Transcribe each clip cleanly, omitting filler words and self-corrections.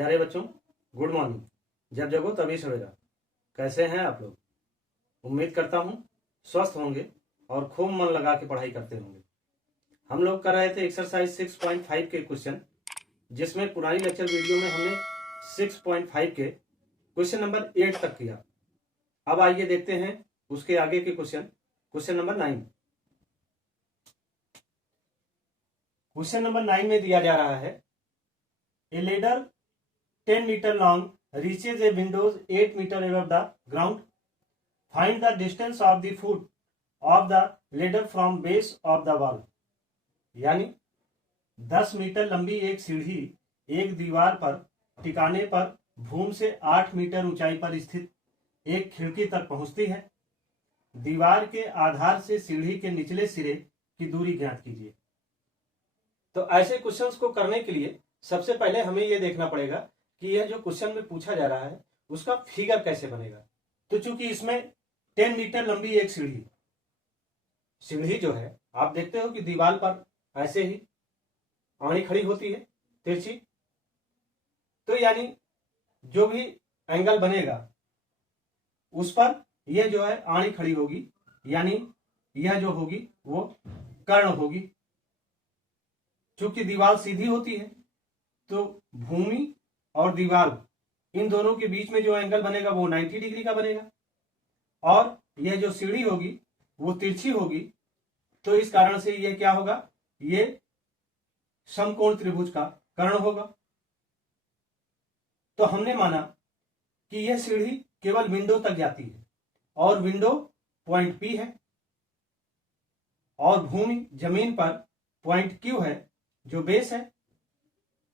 प्यारे बच्चों, good morning. जब जगो तभी सवेरा। कैसे हैं आप लोग? उम्मीद करता हूं स्वस्थ होंगे और खूब मन लगा के पढ़ाई करते होंगे। हम लोग कर रहे थे एक्सरसाइज 6.5 के क्वेश्चन, जिसमें पुरानी लेक्चर वीडियो में हमने 6.5 के क्वेश्चन नंबर 8 तक किया। अब आइए देखते हैं उसके आगे के क्वेश्चन नंबर 9। क्वेश्चन नंबर 9 में दिया जा रहा है, ए ladder 10 meter long reaches a windows 8 meter above the ground. Find the distance of the foot of the ladder from base of the wall. यानी 10 मीटर लंबी एक सीढ़ी एक दीवार पर टिकाने पर भूमि से 8 मीटर ऊंचाई पर स्थित एक खिड़की तक पहुंचती है। दीवार के आधार से सीढ़ी के निचले सिरे की दूरी ज्ञात कीजिए। तो ऐसे क्वेश्चंस को करने के लिए सबसे पहले हमें यह देखना पड़ेगा कि यह जो क्वेश्चन में पूछा जा रहा है उसका फिगर कैसे बनेगा। तो चूंकि इसमें 10 मीटर लंबी एक सीढ़ी जो है, आप देखते हो कि दीवार पर ऐसे ही आड़ी खड़ी होती है तिरछी। तो यानी जो भी एंगल बनेगा उस पर यह जो है आड़ी खड़ी होगी, यानी यह जो होगी वो कर्ण होगी। चूंकि दीवार सीधी होती है तो भूमि और दीवार इन दोनों के बीच में जो एंगल बनेगा वो 90 डिग्री का बनेगा, और यह जो सीढ़ी होगी वो तिरछी होगी। तो इस कारण से यह क्या होगा, ये समकोण त्रिभुज का कर्ण होगा। तो हमने माना कि यह सीढ़ी केवल विंडो तक जाती है और विंडो पॉइंट P है और भूमि जमीन पर पॉइंट Q है जो बेस है,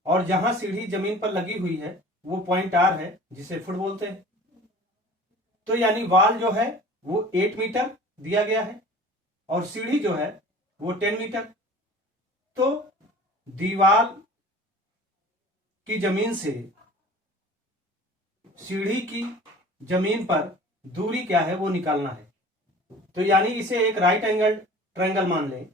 और जहां सीढ़ी जमीन पर लगी हुई है वो पॉइंट R है जिसे फुट बोलते हैं। तो यानी वाल जो है वो 8 मीटर दिया गया है और सीढ़ी जो है वो 10 मीटर। तो दीवार की जमीन से सीढ़ी की जमीन पर दूरी क्या है वो निकालना है। तो यानी इसे एक राइट एंगल ट्रायंगल मान लें।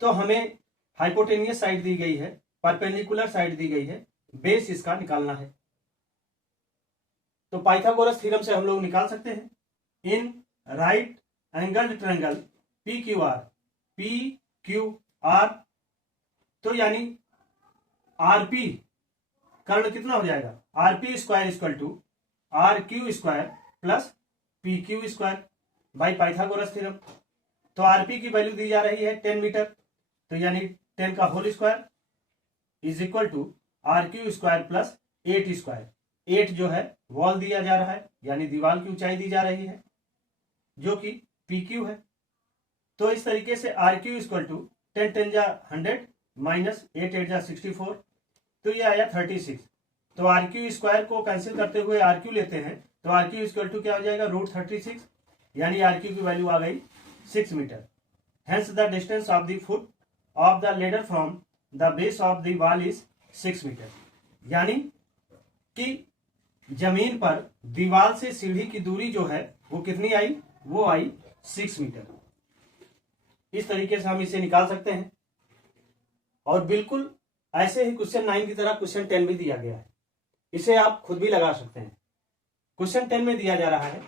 तो हमें हाइपोटेनियस साइड दी गई है, परपेंडिकुलर साइड दी गई है, बेस इसका निकालना है। तो पाइथागोरस थ्योरम से हम लोग निकाल सकते हैं, in right angled triangle PQR, तो यानी RP कर्ण कितना हो जाएगा, RP square equal to RQ square plus PQ square by Pythagoras theorem. तो RP की वैल्यू दी जा रही है 10 मीटर, तो यानी 10 का whole square is equal to RQ square plus 8 square. 8 जो है वॉल दिया जा रहा है, यानी दीवार की ऊंचाई दी जा रही है जो कि PQ है। तो इस तरीके से RQ इक्वल टू 10 10 जा 100 माइनस 8 8 जा 64, तो ये आया 36। तो RQ स्क्वायर को कैंसिल करते हुए RQ लेते हैं, तो RQ इक्वल टू क्या हो जाएगा, √36, यानी RQ की वैल्यू आ गई 6 metre. Hence the distance of the foot of the ladder from the base of the wall is 6 metre. यानी कि जमीन पर दीवार से सीढ़ी की दूरी जो है वो कितनी आई, वो आई 6 मीटर। इस तरीके से हम इसे निकाल सकते हैं। और बिल्कुल ऐसे ही क्वेश्चन 9 की तरह क्वेश्चन 10 भी दिया गया है, इसे आप खुद भी लगा सकते हैं। क्वेश्चन 10 में दिया जा रहा है,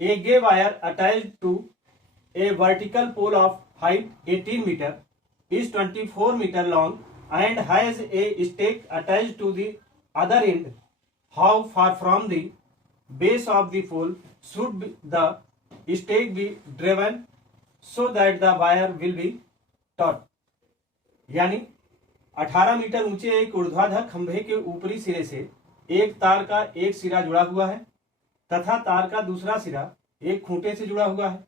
a guy wire attached to a vertical pole of height 18 metre is 24 meter long and has a stake attached to the other end. How far from the base of the pole should the stake be driven so that the wire will be taut? यानी 18 metre ऊंचे एक ऊर्ध्वाधर खंभे के ऊपरी सिरे से एक तार का एक सिरा जुड़ा हुआ है तथा तार का दूसरा सिरा एक खूंटे से जुड़ा हुआ है।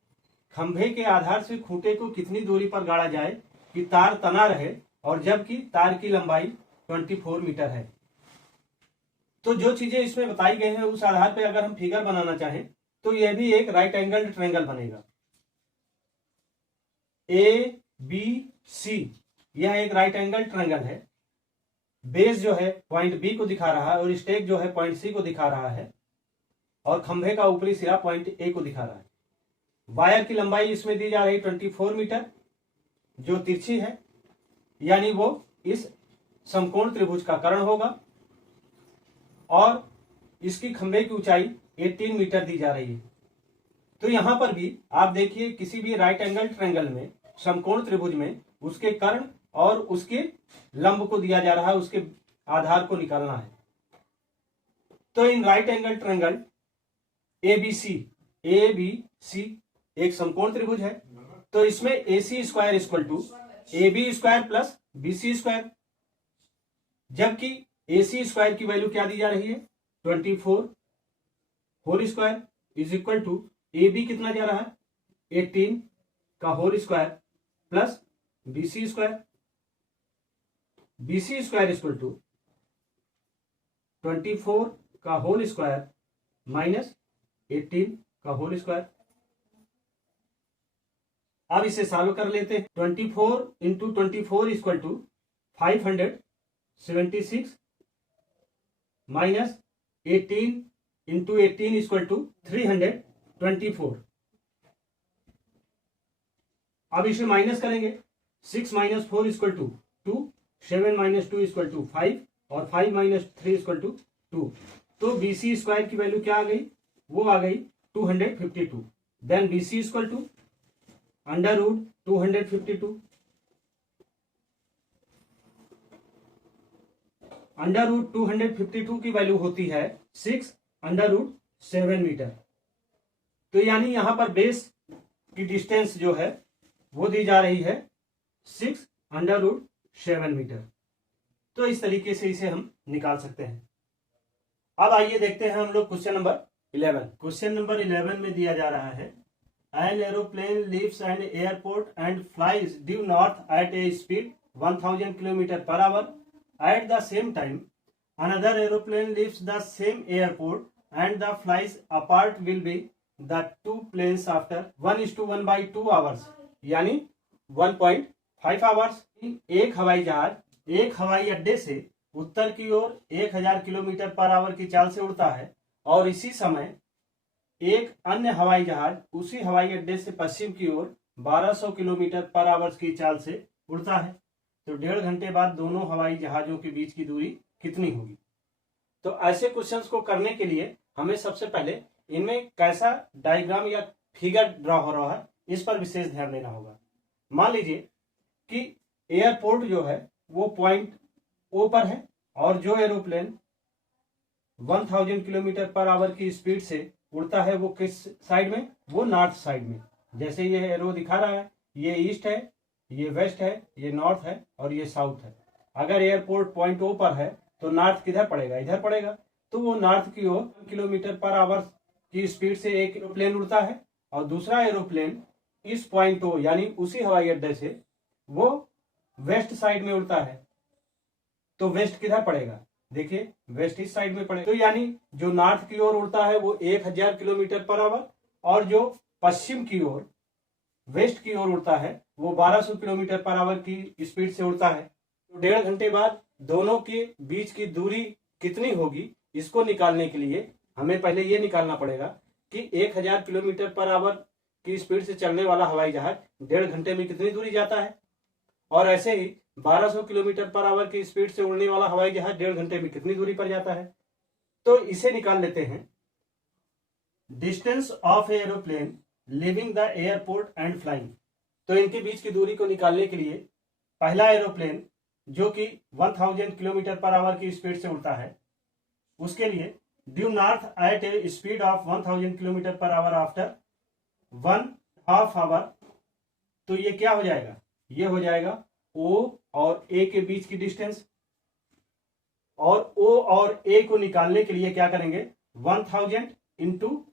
खंभे के आधार से खूंटे को कितनी दूरी पर गाड़ा जाए कि तार तना रहे, और जबकि तार की लंबाई 24 मीटर है। तो जो चीजें इसमें बताई गई हैं उस आधार पर अगर हम फिगर बनाना चाहें तो यह भी एक राइट एंगल ट्रायंगल बनेगा। ABC यह एक राइट एंगल ट्रायंगल है। बेस जो है पॉइंट B को दिखा रहा है और स्टेक जो है पॉइंट C को दिखा रहा है, और खंभे का ऊपरी सिरा पॉइंट A को दिखा रहा है। वायर की लंबाई इसमें दी जा रही 24 मीटर जो तिरछी है, यानी वो इस समकोण त्रिभुज का कर्ण होगा। और इसकी खंभे की ऊंचाई 18 मीटर दी जा रही है। तो यहां पर भी आप देखिए, किसी भी राइट एंगल ट्रायंगल में, समकोण त्रिभुज में, उसके कर्ण और उसके लंब को दिया जा रहा है, उसके आधार को निकालना है। तो in right angle triangle ABC एक समकोण त्रिभुज है। तो इसमें AC square equal to AB square plus BC square, जबकि AC स्क्वायर की वैल्यू क्या दी जा रही है, 24 whole square is equal to AB कितना जा रहा है, 18 का whole square plus BC square. BC square equal to 24 का होल स्क्वायर माइनस 18 का होल स्क्वायर। अब इसे सॉल्व कर लेते हैं। 24 into 24 equal to 576 minus 18 into 18 equal to 324। अब इसे माइनस करेंगे। 6 minus 4 equal to 2, 7 minus 2 equal to 5 और 5 माइनस 3 इक्वल टू 2। तो BC स्क्वायर की वैल्यू क्या आ गई, वो आ गई 252। Then BC equal to under root 252, under root 252 की वैल्यू होती है 6 अंडर रूट 7 मीटर। तो यानी यहां पर बेस की डिस्टेंस जो है वो दी जा रही है 6 अंडर रूट 7 मीटर। तो इस तरीके से इसे हम निकाल सकते हैं। अब आइए देखते हैं हम लोग क्वेश्चन नंबर 11। क्वेश्चन नंबर 11 में दिया जा रहा है, an aeroplane leaves an airport and flies due north at a speed 1000 kilometre पर hour. At the same time another aeroplane leaves the same airport and the flies apart will be the two planes after 1:1/2 hours, यानी 1.5 hours. एक हवाई जहाज एक हवाई अड्डे से उत्तर की ओर 1000 किलोमीटर पर आवर की चाल से उड़ता है और इसी समय एक अन्य हवाई जहाज उसी हवाई अड्डे से पश्चिम की ओर 1200 किलोमीटर पर आवर की चाल से उड़ता है। तो 1.5 घंटे बाद दोनों हवाई जहाजों के बीच की दूरी कितनी होगी। तो ऐसे क्वेश्चंस को करने के लिए हमें सबसे पहले इनमें कैसा डायग्राम या फिगर ड्रॉ हो रहा है, इस पर विशेष ध्यान देना होगा। मान लीजिए कि एयरपोर्ट जो है वो पॉइंट ओ पर है और जो एरोप्लेन 1000 किलोमीटर पर आवर की स्पीड से उड़ता है वो किस साइड में, वो नॉर्थ साइड में। जैसे ये एरो दिखा रहा है, ये ईस्ट है, ये वेस्ट है, ये नॉर्थ है और ये साउथ है। अगर एयरपोर्ट पॉइंट ओ पर है तो नॉर्थ किधर पड़ेगा, इधर पड़ेगा। तो वो नॉर्थ की ओर किलोमीटर पर आवर की स्पीड से एक एरोप्लेन उड़ता है और दूसरा एरोप्लेन इस पॉइंट ओ यानी उसी हवाई अड्डे से वो वेस्ट साइड में उड़ता है। तो वेस्ट किधर पड़ेगा, देखिए वेस्ट इस साइड में पड़ेगा। तो यानी जो नॉर्थ की ओर उड़ता है वो 1000 किलोमीटर पर आवर और जो पश्चिम की ओर वेस्ट की ओर उड़ता है वो 1200 किलोमीटर पर आवर की स्पीड से उड़ता है। तो 1.5 घंटे बाद दोनों के बीच की दूरी कितनी होगी, इसको निकालने के लिए हमें पहले ये निकालना पड़ेगा कि 1000 किलोमीटर पर आवर की स्पीड से चलने वाला हवाई जहाज 1.5 घंटे में कितनी दूरी जाता है, और ऐसे ही 1200 किलोमीटर पर आवर की स्पीड से उड़ने वाला हवाई जहाज 1.5 घंटे में कितनी दूरी पर जाता है। तो इसे निकाल लेते हैं। Distance of aeroplane leaving the airport and flying. तो इनके बीच की दूरी को निकालने के लिए पहला एरोप्लेन जो कि 1000 किलोमीटर पर आवर की स्पीड से उड़ता है, उसके लिए due north at a speed of 1000 kilometre पर आवर आफ्टर 1/2 आवर। तो ये क्या हो जाएगा, ये हो जाएगा ओ और ए के बीच की डिस्टेंस। और ओ और ए को निकालने के लिए क्या करेंगे, 1000 इंटू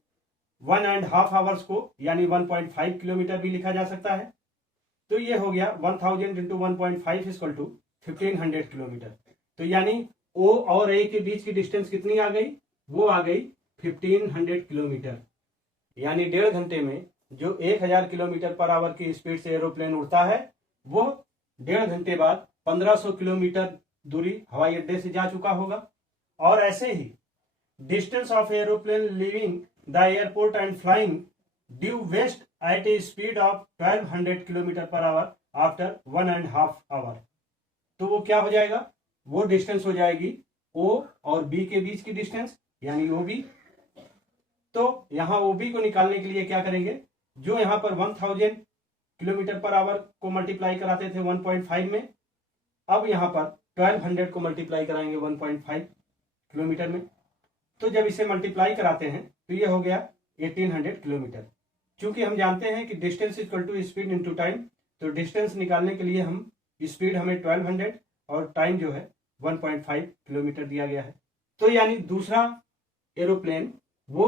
1.5 आवर्स को यानी 1.5 किलोमीटर भी लिखा जा सकता है। तो ये हो गया 1000 इंटू 1.5 इक्वल टू 1500 किलोमीटर। तो यानी ओ और ए के बीच की डिस्टेंस कितनी आ गई, वो आ गई 1500 किलोमीटर। यानी 1.5 घंटे में जो 1000 किलोमीटर पर आवर की स्पीड से एरोप्लेन उड़ता है वो 1.5 घंटे बाद 1500 किलोमीटर दूरी हवाई अड्डे से जा चुका होगा। और ऐसे ही distance of aeroplane leaving the airport and flying due west at a speed of 1200 kilometre पर आवर आफ्टर 1.5 आवर। तो वो क्या हो जाएगा, वो डिस्टेंस हो जाएगी O और B के बीच की डिस्टेंस यानी OB। तो यहां OB को निकालने के लिए क्या करेंगे, जो यहां पर 1000 किलोमीटर पर आवर को मल्टीप्लाई कराते थे 1.5 में, अब यहां पर 1200 को मल्टीप्लाई कराएंगे 1.5 किलोमीटर में। तो जब इसे मल्टीप्लाई कराते हैं तो ये हो गया 1800 किलोमीटर। चूंकि हम जानते हैं कि distance equal to speed into time, तो डिस्टेंस निकालने के लिए हम स्पीड हमें 1200 और टाइम जो है 1.5 किलोमीटर दिया गया है। तो यानी दूसरा एरोप्लेन वो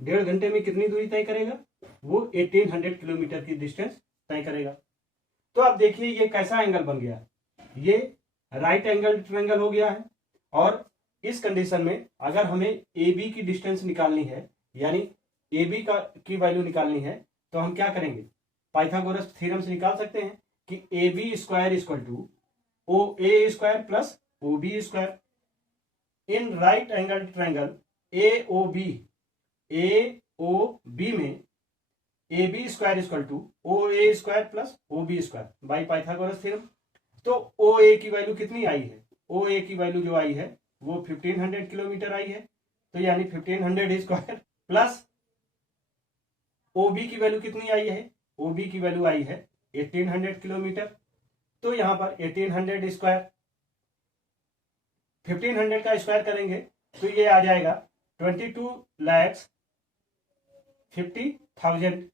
1.5 घंटे में कितनी दूरी तय करेगा, वो 1800 किलोमीटर की डिस्टेंस तय करेगा। तो आप देखिए ये कैसा एंगल बन गया, ये राइट एंगल ट्रायंगल हो गया है। और इस कंडीशन में अगर हमें ए बी की डिस्टेंस निकालनी है, यानी ए बी की वैल्यू निकालनी है, तो हम क्या करेंगे, पाइथागोरस थ्योरम से निकाल सकते हैं कि A B square equal to O A square plus O B square. In right angle triangle A O B में A B square equal to O A square plus O B square by Pythagoras theorem. तो O ए की value कितनी आई है, ओ ए की value जो आई है वो 1500 kilometre I है। तो यानी 1500 स्क्वायर प्लस ओ बी की वैल्यू कितनी आई है, ओ बी की वैल्यू आई है 1800 किलोमीटर। तो यहां पर 1800 स्क्वायर 1500 का स्क्वायर करेंगे तो ये आ जाएगा 22,50,000।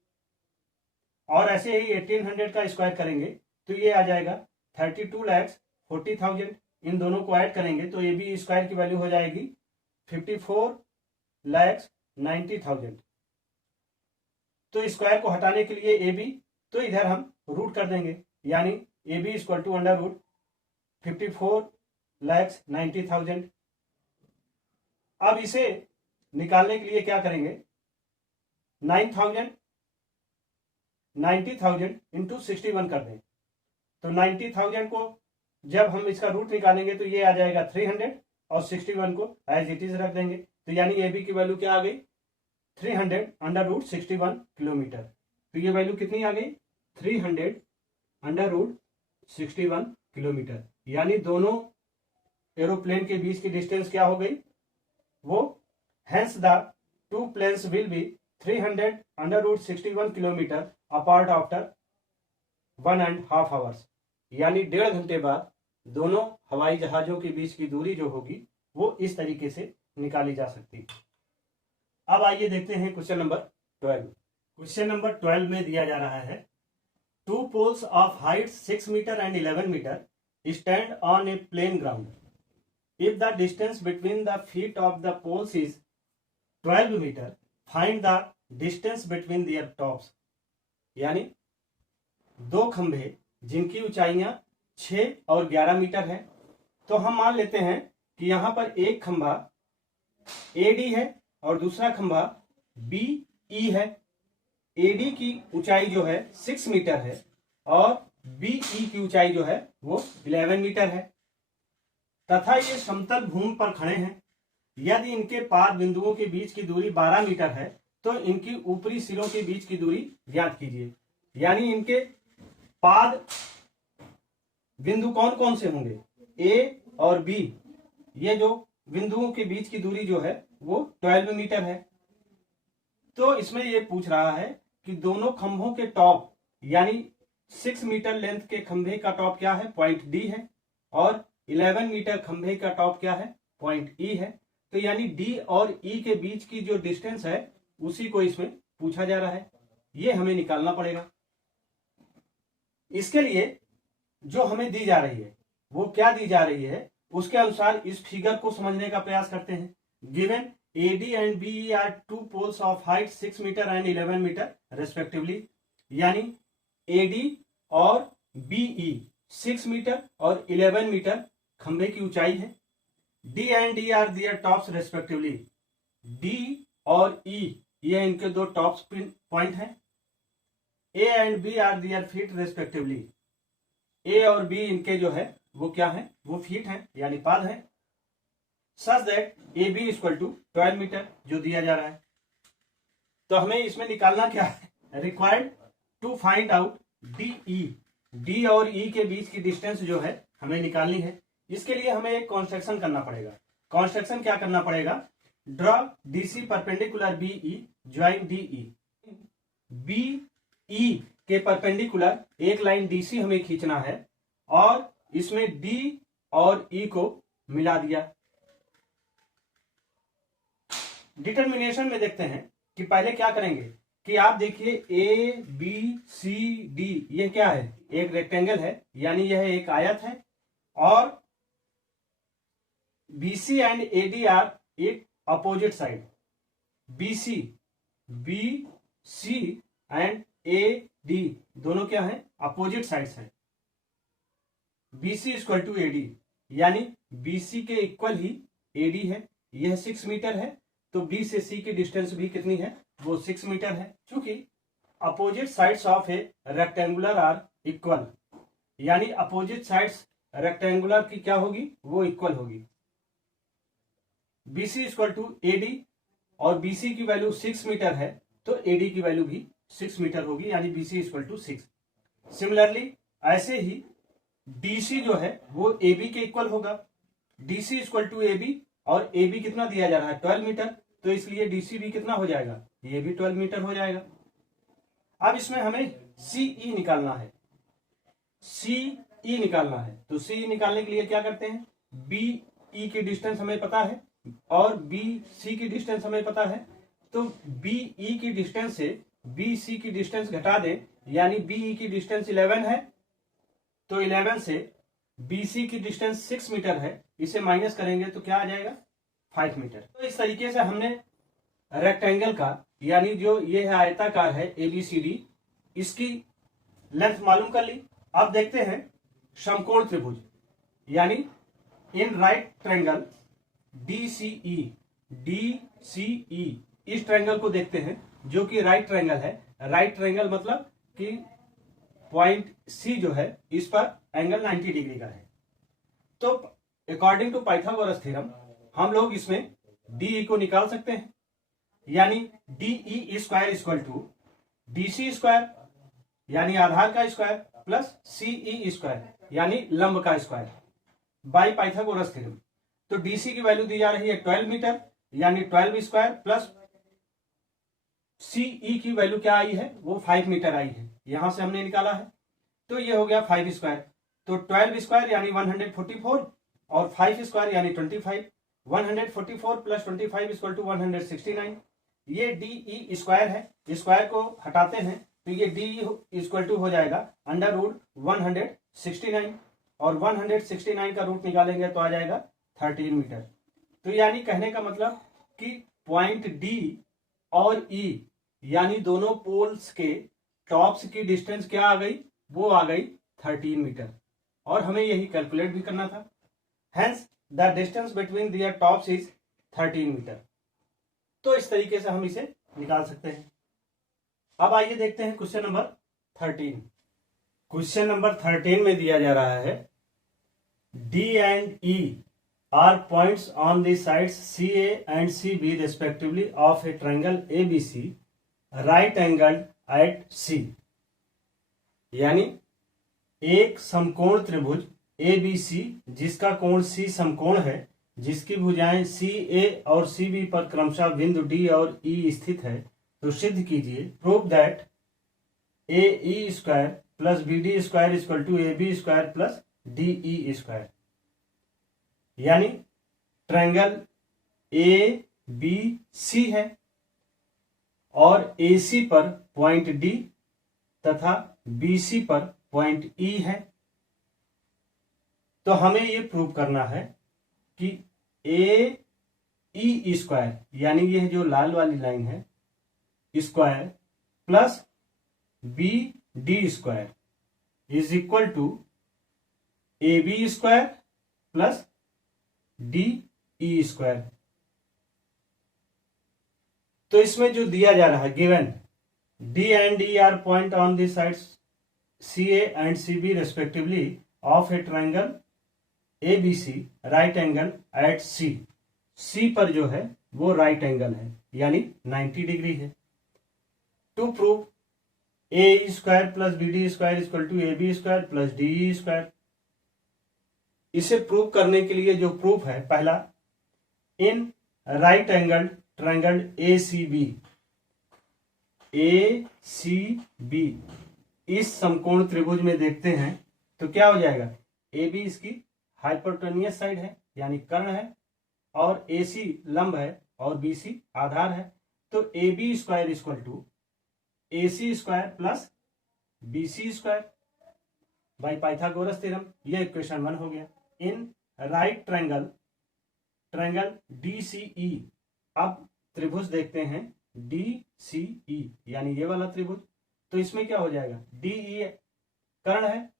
और ऐसे ही 1800 का स्क्वायर करेंगे तो ये आ जाएगा 32,40,000। इन दोनों को ऐड करेंगे तो ए बी स्क्वायर की वैल्यू हो जाएगी 54,90,000। तो स्क्वायर को हटाने के लिए ए बी, तो इधर हम रूट कर देंगे, यानी A B equal to under root 54,90,000। अब इसे निकालने के लिए क्या करेंगे, 90,000 इंटू 61 कर दें। तो 90,000 को जब हम इसका रूट निकालेंगे तो ये आ जाएगा 300 और 61 को एज इट इज रख देंगे। तो यानी ए बी की वैल्यू क्या आ गई, 300 अंडर रूट 61 किलोमीटर। तो ये वैल्यू कितनी आ गई, 300 अंडर रूट 61 किलोमीटर। यानी दोनों एरोप्लेन के बीच की डिस्टेंस क्या हो गई, वो hence the two planes will be 300 under root 61 kilometre apart after 1.5 hours. यानी 1.5 घंटे बाद दोनों हवाई जहाजों के बीच की दूरी जो होगी वो इस तरीके से निकाली जा सकती। अब आइए देखते हैं क्वेश्चन नंबर 12। क्वेश्चन नंबर 12 में दिया जा रहा है, two poles of height 6 metre and 11 metre stand on a plane ground. If the distance between the feet of the poles is 12 metre, find the distance between their tops. यानी दो खंभे जिनकी ऊंचाइयां 6 और 11 मीटर है। तो हम मान लेते हैं कि यहां पर एक खंभा AD है और दूसरा खंभा BE है। AD की ऊंचाई जो है 6 मीटर है और BE की ऊंचाई जो है वो 11 मीटर है तथा ये समतल भूमि पर खड़े हैं। यदि इनके पाद बिंदुओं के बीच की दूरी 12 मीटर है तो इनकी ऊपरी सिरों के बीच की दूरी ज्ञात कीजिए। यानी इनके पाद बिंदु कौन कौन से होंगे, A और B। ये जो बिंदुओं के बीच की दूरी जो है वो 12 मीटर है। तो इसमें ये पूछ रहा है कि दोनों खंभों के टॉप, यानी 6 मीटर लेंथ के खंभे का टॉप क्या है, पॉइंट D है, और 11 मीटर खंभे का टॉप क्या है, पॉइंट E है। तो यानी D और E के बीच की जो डिस्टेंस है उसी को इसमें पूछा जा रहा है, ये हमें निकालना पड़ेगा। इसके लिए जो हमें दी जा रही है वो क्या दी जा रही है, उसके अनुसार इस फिगर को समझने का प्रयास करते हैं। Given AD and BE are two poles of height 6 metre and 11 metre respectively. यानी AD और BE 6 मीटर और 11 मीटर खंभे की ऊंचाई है। D and D are their tops respectively. D और E ये इनके दो टॉप्स पॉइंट हैं। A and B are their feet respectively. A और B इनके जो है वो क्या है, वो फीट हैं यानी पाद हैं। Such that AB equal to 12 metre जो दिया जा रहा है। तो हमें इसमें निकालना क्या है, required to find out DE। D और E के बीच की डिस्टेंस जो है हमें निकालनी है। इसके लिए हमें एक कंस्ट्रक्शन करना पड़ेगा। कंस्ट्रक्शन क्या करना पड़ेगा, draw DC perpendicular BE join DE. BE के परपेंडिकुलर एक लाइन डीसी हमें खींचना है और इसमें डी और ई को मिला दिया। डिटर्मिनेशन में देखते हैं कि पहले क्या करेंगे कि आप देखिए ए बी सी डी ये क्या है, एक रेक्टेंगल है, यानी यह एक आयत है और BC एंड AD आर एक opposite side. BC and AD दोनों क्या है, अपोजिट साइड्स हैं। BC इक्वल टू AD यानी BC के इक्वल ही AD है। यह 6 मीटर है तो B से C की डिस्टेंस भी कितनी है, वो 6 मीटर है। चूंकि opposite sides of a rectangular are equal, यानी अपोजिट साइड्स रेक्टेंगुलर की क्या होगी, वो इक्वल होगी। BC इक्वल टू AD और BC की वैल्यू 6 मीटर है तो AD की वैल्यू भी 6 मीटर होगी, यानी BC इक्वल टू 6। सिमिलरली ऐसे ही DC जो है वो AB के इक्वल होगा। DC इक्वल टू AB और AB कितना दिया जा रहा है, 12 मीटर, तो इसलिए DC भी कितना हो जाएगा, ये भी 12 मीटर हो जाएगा। अब इसमें हमें CE निकालना है। CE निकालना है तो CE निकालने के लिए क्या करते हैं, BE की डिस्टेंस हमें पता है और BC की डिस्टेंस हमें पता है, तो BE की डिस्टेंस से BC की डिस्टेंस घटा दें, यानी BE की डिस्टेंस 11 है तो 11 से BC की डिस्टेंस 6 मीटर है, इसे माइनस करेंगे तो क्या आ जाएगा, 5 मीटर। तो इस तरीके से हमने रेक्टेंगल का, यानी जो ये है आयताकार है ABCD, इसकी लेंथ मालूम कर ली। अब देखते हैं समकोण त्रिभुज, यानी इन राइट ट्रायंगल DCE इस ट्रायंगल को देखते हैं जो कि राइट ट्रायंगल है। राइट ट्रायंगल मतलब कि पॉइंट C जो है इस पर एंगल 90 डिग्री का है। तो अकॉर्डिंग टू पाइथागोरस थ्योरम हम लोग इसमें DE को निकाल सकते हैं, यानी DE square equal to DC square यानी आधार का स्क्वायर प्लस CE स्क्वायर यानी लंब का स्क्वायर बाय पाइथागोरस थ्योरम। तो DC की वैल्यू दी जा रही है 12 मीटर, यानी 12 स्क्वायर प्लस CE की वैल्यू क्या आई है, वो 5 मीटर आई है, यहां से हमने निकाला है, तो ये हो गया 5 स्क्वायर। तो 12 स्क्वायर यानी 144 और 5 स्क्वायर यानी 25। 144 प्लस 25 इक्वल टू 169। ये DE स्क्वायर है, स्क्वायर को हटाते हैं तो ये DE इक्वल टू हो जाएगा अंडर रूट 169 और 169 का रूट निकालेंगे तो आ जाएगा 13 मीटर। तो यानी कहने का मतलब कि पॉइंट D और E यानी दोनों पोल्स के टॉप्स की डिस्टेंस क्या आ गई, वो आ गई 13 मीटर, और हमें यही कैलकुलेट भी करना था। Hence the distance between their tops is 13 metre. तो इस तरीके से हम इसे निकाल सकते हैं। अब आइए देखते हैं क्वेश्चन नंबर 13। क्वेश्चन नंबर 13 में दिया जा रहा है D and E are points on the sides CA and CB respectively of a triangle ABC right angled at C। यानी एक समकोण त्रिभुज ABC जिसका कोण C समकोण है, जिसकी भुजाएं CA और CB पर क्रमशः बिंदु D और E स्थित है, तो सिद्ध कीजिए, prove that AE square plus BD square equal to AB square plus DE square. यानी ट्रायंगल ABC है और AC पर पॉइंट D तथा BC पर पॉइंट E है, तो हमें ये प्रूव करना है कि AE स्क्वायर यानी यह जो लाल वाली लाइन है square plus BD square is equal to AB square plus DE square. तो इसमें जो दिया जा रहा है given D and E are point on the sides CA and CB respectively of a triangle ABC right angle at C। C पर जो है वो राइट एंगल है यानी 90 डिग्री है। To prove A square plus BD square equal to AB square plus DE square. इसे prove करने के लिए जो प्रूफ है, पहला in right angle triangle ACB इस समकोण त्रिभुज में देखते हैं तो क्या हो जाएगा, AB इसकी हाइपोटेन्यूस साइड है यानी कर्ण है, और AC लंब है और BC आधार है। तो AB square equal to AC square plus BC square by Pythagoras theorem, ये इक्वेशन 1 हो गया। इन राइट ट्रायंगल DCE, अब त्रिभुज देखते हैं DCE यानी ये वाला त्रिभुज, तो इसमें क्या हो जाएगा, DE कर्ण है,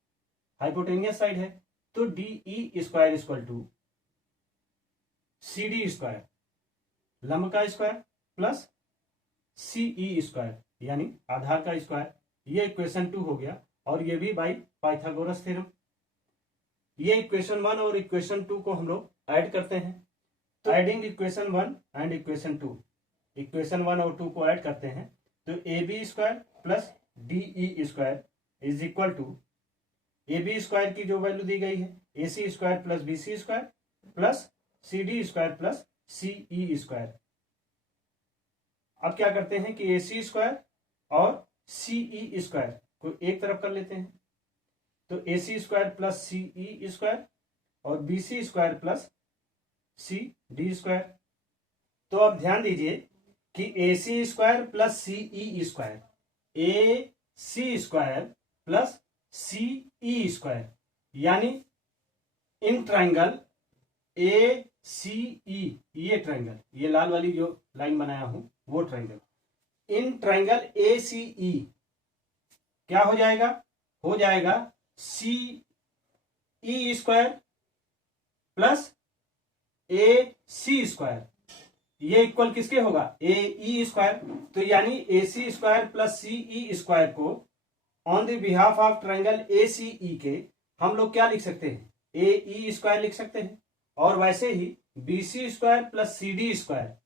हाइपोटेन्यूस साइड है, तो DE square equal to CD square लंब का स्क्वायर प्लस CE स्क्वायर यानी आधार का स्क्वायर, ये इक्वेशन 2 हो गया, और ये भी बाई पाइथागोरस थ्योरम। ये इक्वेशन 1 और इक्वेशन 2 को हम लोग ऐड करते हैं, तो adding equation 1 and equation 2, equation 1 और 2 को ऐड करते हैं तो AB square plus DE square is equal to AB square की जो वैल्यू दी गई है AC square plus BC square plus CD square plus CE square. अब क्या करते हैं कि AC स्क्वायर और CE स्क्वायर को एक तरफ कर लेते हैं, तो AC square plus CE square और BC square plus CD square. तो अब ध्यान दीजिए कि AC square plus CE square, AC square plus CE square यानी इन ट्रायंगल ACE, ये ट्रायंगल, ये लाल वाली जो लाइन बनाया हूं वो ट्रायंगल, इन ट्रायंगल ACE क्या हो जाएगा, हो जाएगा CE square plus AC square, ये इक्वल किसके होगा, AE स्क्वायर। तो यानी AC square plus CE square को on the behalf of triangle ACE के हम लोग क्या लिख सकते हैं, AE स्क्वायर लिख सकते हैं, और वैसे ही BC square plus CD square,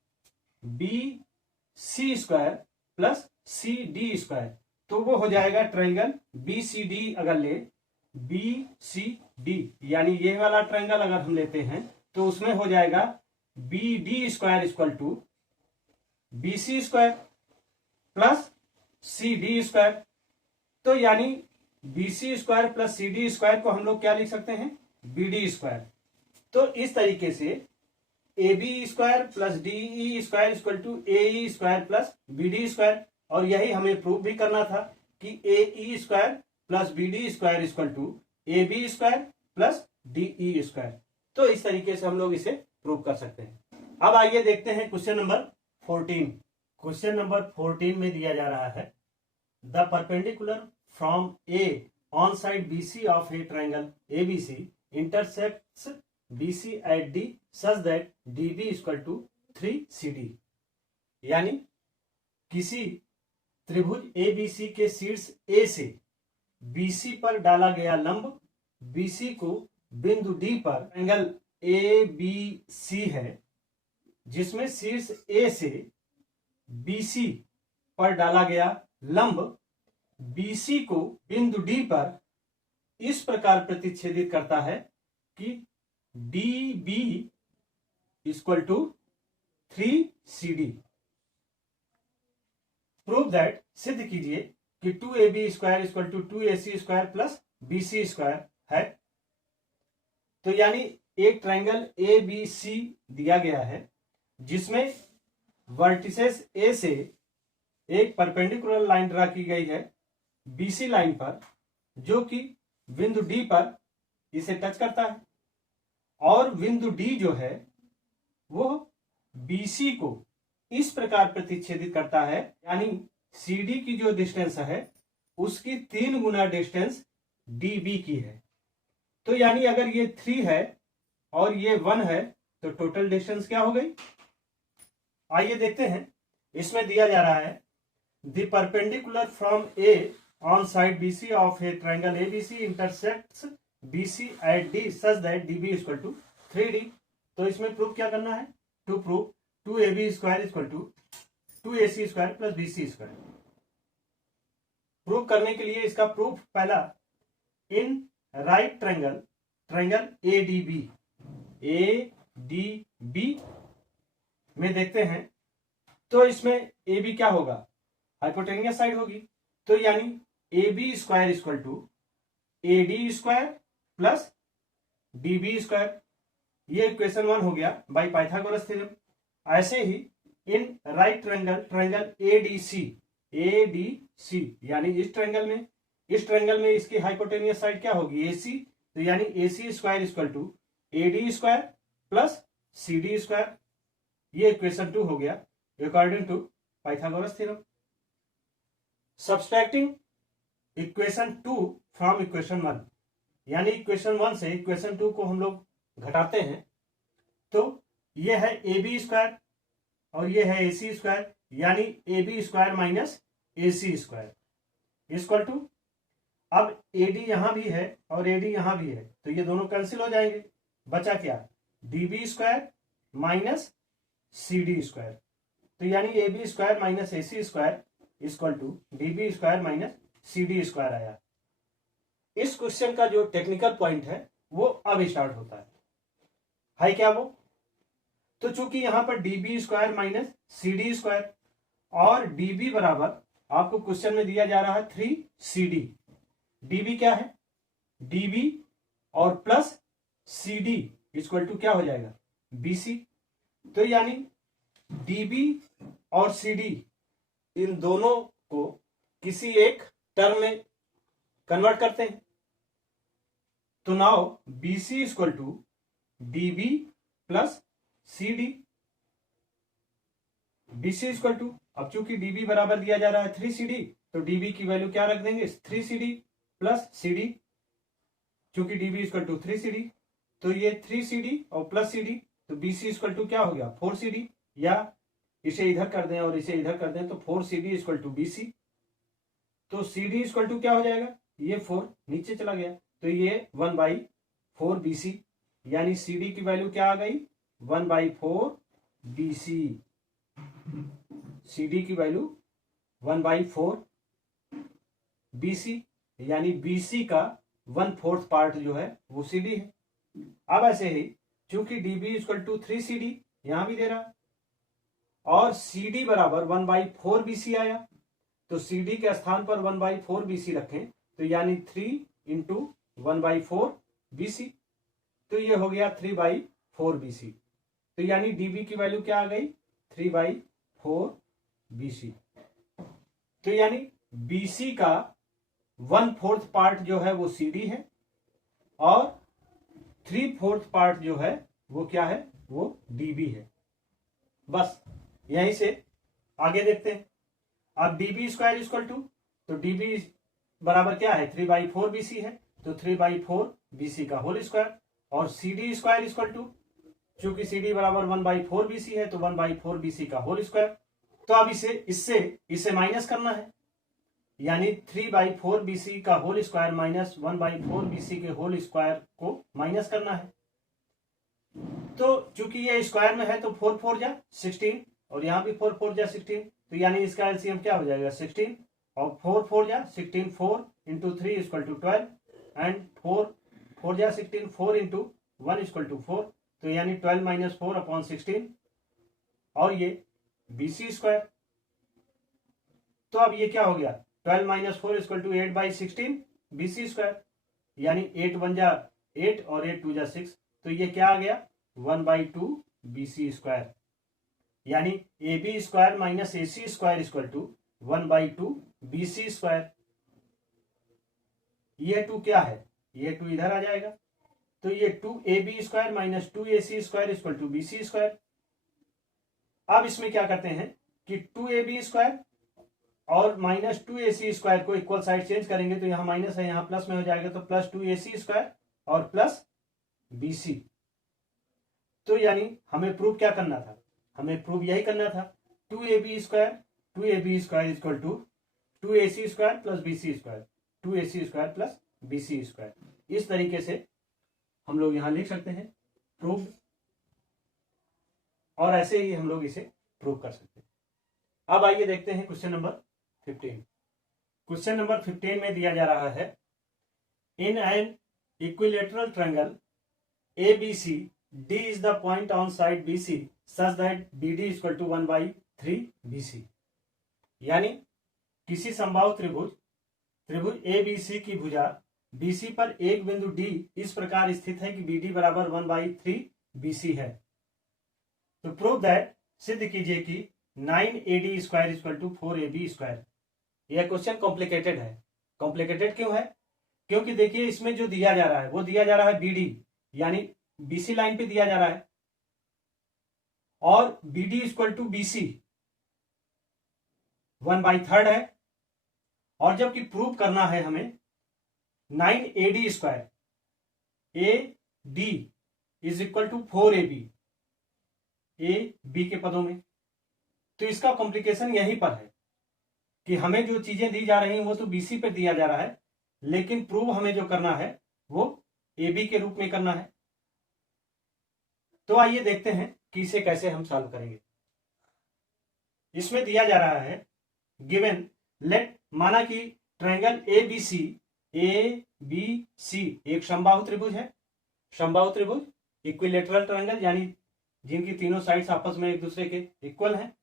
BC square plus CD square, तो वो हो जाएगा ट्रायंगल BCD। अगर ले BCD यानी ये वाला ट्रायंगल अगर हम लेते हैं तो उसमें हो जाएगा BD square equal to BC square plus CD square. तो यानी BC square plus CD square को हम लोग क्या लिख सकते हैं, BD स्क्वायर। तो इस तरीके से AB square plus DE square equal to AE square plus BD square, और यही हमें प्रूव भी करना था कि AE square plus BD square equal to AB square plus DE square. तो इस तरीके से हम लोग इसे प्रूव कर सकते हैं। अब आइए देखते हैं क्वेश्चन नंबर 14। क्वेश्चन नंबर 14 में दिया जा रहा है the perpendicular from A on side BC of a triangle ABC intersects BC at D such that DB equal to 3CD, यानी किसी त्रिभुज ABC के शीर्ष A से BC पर डाला गया लंब BC को बिंदु D पर एंगल ABC है, जिसमें शीर्ष A से BC पर डाला गया लंब BC को बिंदु D पर इस प्रकार प्रतिच्छेदित करता है कि DB equal to 3CD। Prove that, सिद्ध कीजिए कि 2AB square equal to 2AC square plus BC square है। तो यानी एक ट्रायंगल ABC दिया गया है जिसमें वर्टिसेस A से एक परपेंडिकुलर लाइन ड्रा की गई है BC लाइन पर, जो कि बिंदु D पर इसे टच करता है, और बिंदु D जो है वो BC को इस प्रकार प्रतिच्छेदित करता है, यानी CD की जो डिस्टेंस है उसकी 3 गुना डिस्टेंस DB की है। तो यानी अगर ये 3 है और ये 1 है तो टोटल डिस्टेंस क्या हो गई। आइए देखते हैं, इसमें दिया जा रहा है the perpendicular from A on side BC of a triangle ABC intersects BC at D such that DB equal to 3D। तो इसमें प्रूफ क्या करना है, to proof 2AB square equal to 2AC square plus BC square. Proof करने के लिए इसका proof पहला, इन राइट ट्रायंगल ADB में देखते हैं तो इसमें ए बी क्या होगा, हाइपोटेनियस साइड होगी, तो यानी A B square equal to A D square plus D B square, ये इक्वेशन 1 हो गया बाई पाइथागोरस थ्योरम। ऐसे ही इन राइट ट्रायंगल एडीसी यानी इस ट्रायंगल में इसकी हाइपोटेनियस साइड क्या होगी, एसी, तो यानी AC square equal to AD square plus C D square, ये इक्वेशन 2 हो गया according to Pythagoras theorem. Subtracting equation 2 from equation 1, यानी इक्वेशन 1 से इक्वेशन 2 को हम लोग घटाते हैं तो ये है ए बी स्क्वायर और ये है ए सी स्क्वायर, यानी A B square minus A C square equal to, अब ए डी यहां भी है और ए डी यहां भी है तो ये दोनों कैंसिल हो जाएंगे, बचा क्या, D B square minus C D square, तो यानी A B square minus A C square equal to D B square minus C D square आया। इस क्वेश्चन का जो टेक्निकल पॉइंट है वो अब स्टार्ट होता है क्या वो, तो चूंकि यहां पर D B square minus C D square और डी बी बराबर आपको क्वेश्चन में दिया जा रहा है 3CD, डी बी क्या है, डी बी और plus C D equal to क्या हो जाएगा, BC, तो यानी DB और CD इन दोनों को किसी एक टर्म में कन्वर्ट करते हैं, तो now BC equal to DB plus CD, BC equal to, अब चूंकि DB बराबर दिया जा रहा है 3CD तो DB की वैल्यू क्या रख देंगे, 3CD प्लस CD, चूंकि DB इक्वल टू 3CD तो ये 3CD और प्लस CD, तो BC इक्वल टू क्या हो गया 4CD, या इसे इधर कर दें और इसे इधर कर दें तो 4CD इक्वल टू BC, तो CD इक्वल टू क्या हो जाएगा, ये 4 नीचे चला गया तो ये 1/4 BC, यानी CD की वैल्यू क्या आ गई 1/4 BC, CD की वैल्यू 1/4 BC, यानी BC का 1/4 पार्ट जो है वो CD है। अब ऐसे ही चूंकि DB इक्वल टू 3CD यहां भी दे रहा और CD बराबर 1/4 BC आया, तो CD के स्थान पर 1/4 BC रखें तो यानी 3 इंटू 1/4 BC, तो ये हो गया 3/4 BC, तो यानी DB की वैल्यू क्या आ गई 3/4 BC, तो यानी BC का 1/4 पार्ट जो है वो CD है और 3/4 पार्ट जो है वो क्या है, वो DB है। बस यहीं से आगे देखते हैं। अब DB स्क्वायर इक्वल टू, तो DB बराबर क्या है 3/4 BC है, तो 3/4 BC का होल स्क्वायर, और CD स्क्वायर इक्वल टू, चूंकि CD बराबर 1/4 BC है तो 1/4 BC का होल स्क्वायर, तो अब इससे माइनस करना है, यानी 3/4 BC का होल स्क्वायर माइनस 1/4 BC के होल स्क्वायर को माइनस करना है, तो चूंकि ये स्क्वायर में है तो 4 4 जा 16 और यहां भी 4 4 जा 16, तो यानी इसका एलसीएम क्या हो जाएगा 16 और 4 4 जा 16, 4 इंटू 3 इक्वल टू 12 एंड 4 4 जा 16, 4 इंटू 1 इक्वल टू 4, तो यानी 12 माइनस 4 अपॉन 16 और ये BC स्क्वायर, तो अब ये क्या हो गया 12 minus 4 equal to 8/16 BC square, यानी 8 1 जा 8 और 8 2 जा 6, तो ये क्या आ गया 1/2 BC स्क्वायर, यानी AB square minus AC square equal to 1/2 BC square. ये 2 क्या है, ये 2 इधर आ जाएगा, तो ये 2AB square minus 2AC square equal to BC square. अब इसमें क्या करते हैं कि 2AB स्क्वायर और माइनस 2AC स्क्वायर को इक्वल साइड चेंज करेंगे, तो यहां माइनस है यहां प्लस में हो जाएगा, तो प्लस 2AC स्क्वायर और प्लस BC, तो यानी हमें प्रूव क्या करना था, हमें प्रूव यही करना था 2AB square equal to 2AC square plus BC square, 2AC square plus BC square, इस तरीके से हम लोग यहां लिख सकते हैं प्रूव, और ऐसे ही हम लोग इसे प्रूव कर सकते हैं। अब आइए देखते हैं क्वेश्चन नंबर 15। क्वेश्चन नंबर 15 में दिया जा रहा है in an equilateral triangle ABC D is the point on side B C such that B D equal to 1/3 BC। यानी किसी समबाहु त्रिभुज ए बी सी की भुजा BC पर एक बिंदु D इस प्रकार स्थित है कि BD बराबर 1/3 BC है। तो प्रूव दैट, सिद्ध कीजिए कि 9AD square equal to 4AB square. यह क्वेश्चन कॉम्प्लिकेटेड है। कॉम्प्लिकेटेड क्यों है? क्योंकि देखिए इसमें जो दिया जा रहा है वो दिया जा रहा है BD, यानी BC लाइन पे दिया जा रहा है, और BD इक्वल टू BC 1/3 है, और जबकि प्रूव करना है हमें 9AD square AD is equal to 4AB AB के पदों में। तो इसका कॉम्प्लिकेशन यहीं पर है कि हमें जो चीजें दी जा रही हैं वो तो BC पे दिया जा रहा है, लेकिन प्रूव हमें जो करना है वो AB के रूप में करना है। तो आइए देखते हैं कि इसे कैसे हम सॉल्व करेंगे। इसमें दिया जा रहा है गिवन लेट, माना कि ट्रायंगल ABC एक समबाहु त्रिभुज है। समबाहु त्रिभुज इक्विलेटरल ट्रायंगल, यानी जिनकी तीनों साइड्स आपस में एक दूसरे के इक्वल हैं।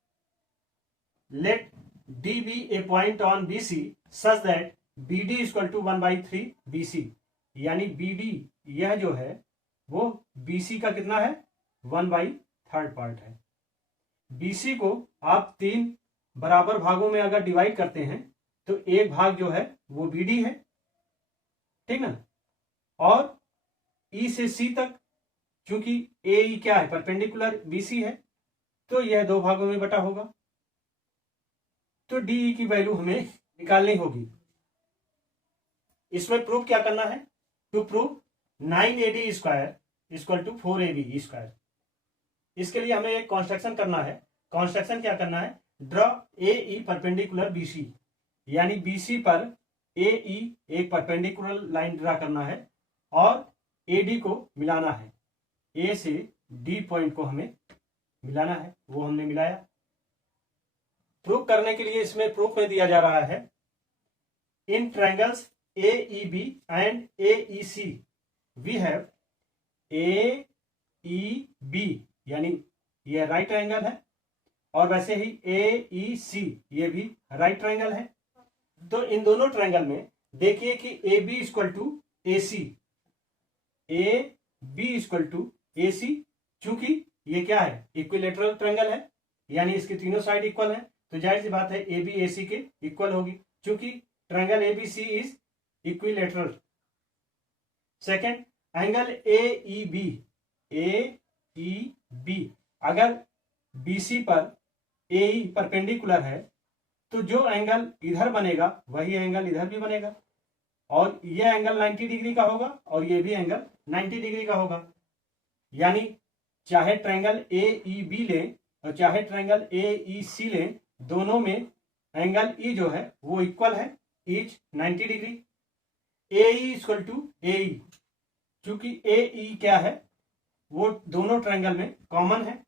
Let D be a point on BC such that BD equal to 1/3 BC। यानी BD यह जो है वो BC का कितना है, 1/3 पार्ट है। BC को आप 3 बराबर भागों में अगर डिवाइड करते हैं तो एक भाग जो है वो BD है, ठीक ना। और E से C तक चूंकि AE क्या है, परपेंडिकुलर BC है, तो यह 2 भागों में बटा होगा। तो DE की वैल्यू हमें निकालनी होगी। इसमें प्रूफ क्या करना है? To prove 9AD square equal to 4AB square. इसके लिए हमें एक कॉन्स्ट्रक्शन करना है। कॉन्स्ट्रक्शन क्या करना है? ड्रॉ AE परपेंडिकुलर BC, यानी BC पर AE एक परपेंडिकुलर लाइन ड्रा करना है और AD को मिलाना है। A से D पॉइंट को हमें मिलाना है, वो हमने मिलाया। प्रूफ करने के लिए इसमें प्रूफ में दिया जा रहा है इन triangles AEB and AEC we have AEB, यानी ये राइट ट्रायंगल है, और वैसे ही AEC ये भी राइट ट्रायंगल है। तो इन दोनों ट्रायंगल में देखिए कि AB equal to AC, AB equal to AC, चूंकि ये क्या है, इक्विलेटरल ट्रायंगल है, यानी इसकी तीनों साइड इक्वल है, तो जाहिर सी बात है AB AC के इक्वल होगी, चूंकि triangle ABC is equilateral. Second, angle AEB अगर BC पर AE परपेंडिकुलर है तो जो एंगल इधर बनेगा वही एंगल इधर भी बनेगा, और ये एंगल 90 डिग्री का होगा और ये भी एंगल 90 डिग्री का होगा। यानी चाहे ट्रायंगल AEB लें और चाहे ट्रायंगल AEC लें, दोनों में एंगल E जो है वो इक्वल है, each 90 degree. AE equal to AE, चूंकि AE क्या है वो दोनों ट्रायंगल में कॉमन है,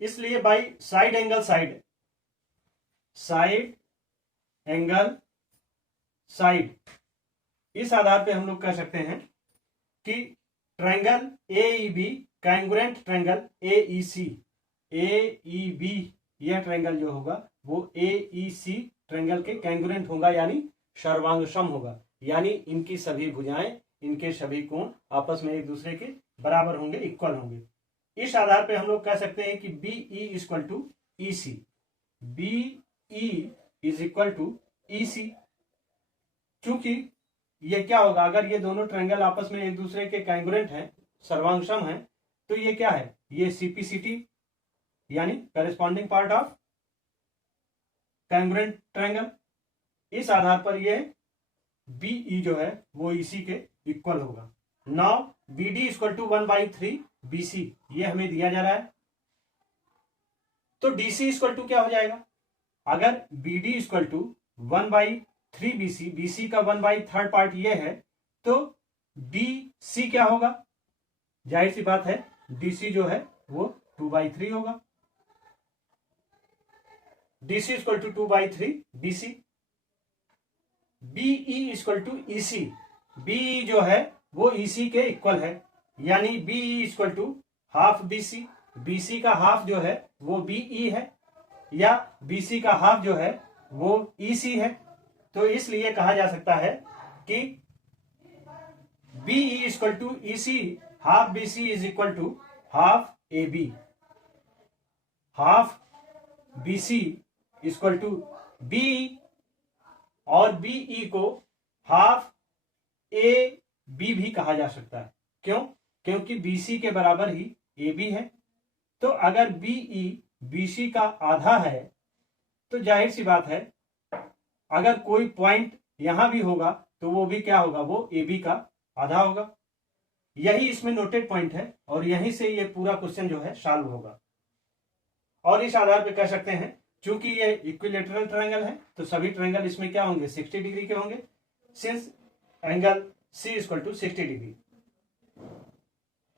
इसलिए बाई साइड एंगल साइड इस आधार पे हम लोग कह सकते हैं कि triangle AEB congruent triangle AEC, AEB यह ट्रायंगल जो होगा वो AEC ट्रायंगल के कांग्रुएंट होगा, यानी सर्वांगसम होगा, यानी इनकी सभी भुजाएं, इनके सभी कोण आपस में एक दूसरे के बराबर होंगे, इक्वल होंगे। इस आधार पे हम लोग कह सकते हैं कि BE equal to EC, BE is equal to EC। चूंकि ये क्या होगा, अगर ये दोनों ट्रायंगल आपस में एक दूसरे के कांग्रुएंट हैं, सर्वांगसम हैं, तो ये क्या है, ये CPCT यानी corresponding part of congruent triangle. इस आधार पर ये BE जो है वो EC के इक्वल होगा। Now BD equal to 1/3 BC, ये हमें दिया जा रहा है। तो DC इक्वल टू क्या हो जाएगा, अगर BD equal to 1/3 BC, BC का 1/3 पार्ट ये है, तो DC क्या होगा, जाहिर सी बात है DC जो है वो 2/3 होगा। DC equal to 2/3 BC। BE equal to EC, BE जो है वो EC के इक्वल है, यानी BE equal to half BC. BC का हाफ जो है वो बीई है, या बीसी का हाफ जो है वो ईसी है। तो इसलिए कहा जा सकता है कि BE equal to EC half BC is equal to half A B. Half BC equal to BE और बीई को हाफ ए बी भी कहा जा सकता है। क्यों? क्योंकि बीसी के बराबर ही ए बी है। तो अगर बीई बीसी का आधा है तो जाहिर सी बात है अगर कोई पॉइंट यहां भी होगा तो वो भी क्या होगा, वो ए बी का आधा होगा। यही इसमें नोटेड पॉइंट है और यहीं से ये पूरा क्वेश्चन जो है सॉल्व होगा। और इस आधार पे कह सकते हैं चूंकि ये इक्विलेटरल ट्रायंगल है तो सभी ट्रायंगल इसमें क्या होंगे, 60 डिग्री के होंगे, since angle C equal to 60 degree.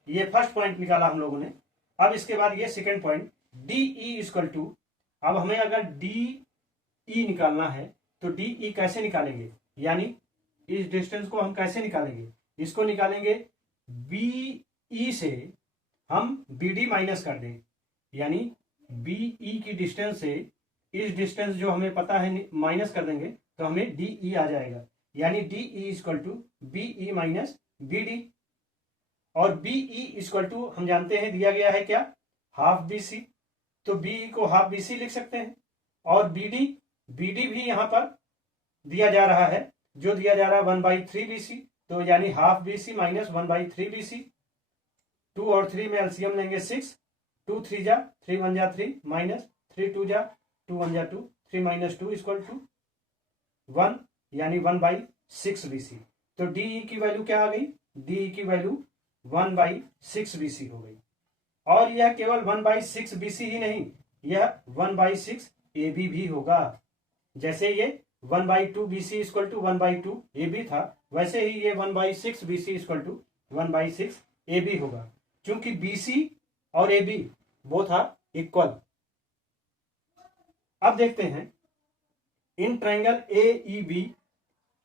ये फर्स्ट पॉइंट निकाला हम लोगों ने। अब इसके बाद ये second point D E equal to, अब हमें अगर डी ई निकालना है तो डी ई कैसे निकालेंगे, यानी इस डिस्टेंस को हम कैसे निकालेंगे, इसको निकालेंगे बी ई से हम बी डी माइनस कर दें, यानी बी ई की डिस्टेंस से इस डिस्टेंस जो हमें पता है माइनस कर देंगे तो हमें डी ई आ जाएगा, यानी D E equal to B E minus B D. और बी ई इक्वल टू हम जानते हैं दिया गया है क्या, हाफ बी सी, तो बी ई को हाफ बी सी लिख सकते हैं। और बी डी भी यहां पर दिया जा रहा है, जो दिया जा रहा है 1/3 बी सी, तो यानी half B C minus 1/3 B C. 2 और 3 में एलसीएम लेंगे 6, 2 3 जा 3 1 जा 3 माइनस 3 2 जा 2 1 जा 2, 3 माइनस 2 इक्वल टू 1, यानी 1/6 बी सी। तो डी ई की वैल्यू क्या आ गई, डी ई की वैल्यू 1/6 बी सी हो गई। और यह केवल 1/6 बी सी ही नहीं, यह 1/6 ए बी भी होगा। जैसे ये 1/2 B C equal to 1/2 A B था, वैसे ही ये 1/6 B C equal to 1/6 A B होगा, क्योंकि बी सी और ए बी वो था इक्वल। अब देखते हैं in triangle A E B,